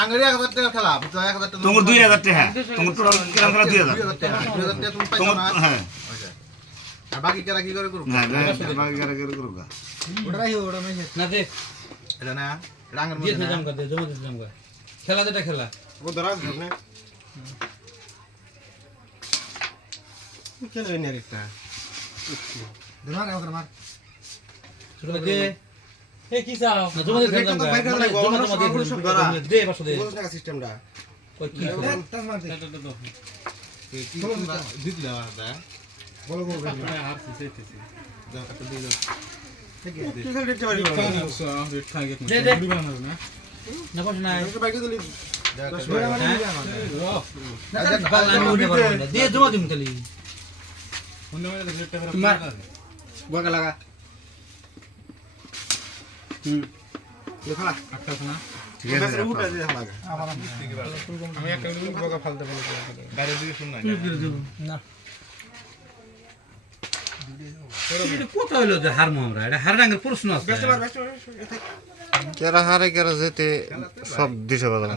আঙ্গুরি 1000 টাকা খেলা 1000 টাকা তোমার 2000 টাকা তোমার টোটাল কিরাম খেলা 2000 টাকা তুমি পাইছো না হ্যাঁ আর বাকি কারা কি করে করব হ্যাঁ বাকি কারা কি করব ওটা রাইও ওটা না দে এটা না রাঙ্গের মধ্যে দিয়ে জাম কর দে জমা দিতে জাম কর খেলা যেটা খেলা ও ধরা ধরনে খেলা এনে একটা ধরা না মার ছোট দে এ কি চাও না জমা দিতে জাম কর জমা দিতে দে পাশে দে বুঝছ না সিস্টেমটা কই কি তাস মার দে কি দিত দাও দা বলো বলো আর সিসে দাও একটা দিল ঠিক আছে কি খেলা দেখতে পারি রেড খাগে দে দে না না বস না বাইকে দিলি দিয়ে জমা দিম খালি তোমার বকা লাগা লেখা আটটা না ঠিক আছে উঠা দিয়ে লাগা আমি একটা বকা ফালতে বলে বাইরে দিকে শুন না এটা কোথা হলো যে হারমো আমরা এটা হারাঙ্গের প্রশ্ন আছে কেরা হারে কেরা যেতে সব দিশে বদলা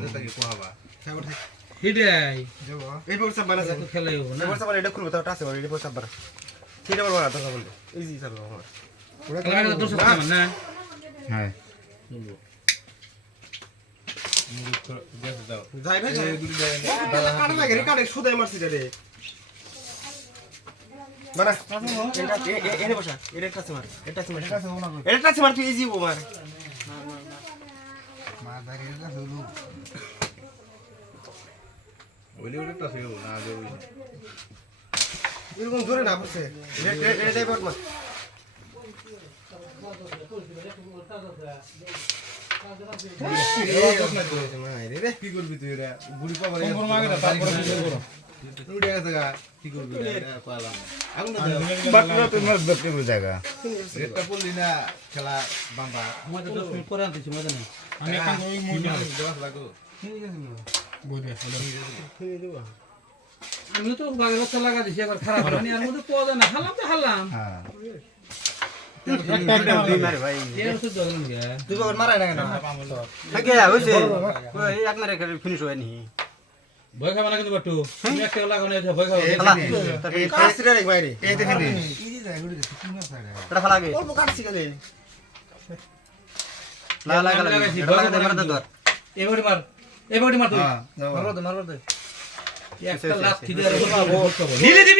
হিডাই এই পয়সা বানাছে খেলাই হবে না পয়সা বানা এটা খুলবে তাও টাসে এই পয়সা বানা সেটা বড় কথা বললে ইজি স্যার আমার ওরা খেলা তো সব না হ্যাঁ যাই ভাই কাটা লাগে রে কাটে সুদাই মারছি রে বানা এটা এনে বসা এটা টাসে মার এটা টাসে মার তুই ইজি মার মার দাঁড়িয়ে গেছে হলো ওইলে ওটা টাসে না যে ওই এরকম জোরে না পড়ছে এটা টাইপ মার কি করবি তুই রে বুড়ি পাবারে কোন মাগে না তারপরে কি করব উড়ে গেছে গা কি করবি রে কইলাম আগুন না বাটরা তোমার দেখতে জায়গা রেটটা পড়লি না খেলা বাম্বা আমাদের 10 মিনিট পরে আনতেছি মজা নেই আমি এখন ওই মুড়ি দেওয়া লাগো আমি তো বাগের বাচ্চা লাগা দিছি একবার খারাপ মানে আর মধ্যে পাওয়া যায় না হালাম তো হালাম হ্যাঁ ভাই এর তো দগন গে তুই বল মারাই না কেন থাকে হইছে ওই এক মারে ফিনিশ হয় নি ভয় খাবা না কিন্তু বাটু তুমি একটা লাগানো আছে ভয় খাবা এই কাসরে রে বাইরে এই দেখেন ইজি যায় গুড়ি দেখি কি না সাইডে এটা ফালাগে অল্প কাটছি গেলে লাগা এটা লাগা দে মার দে ধর এবারে মার তুই হ্যাঁ মারো দে একটা লাথি দিয়ে আর ঢিলে দিবি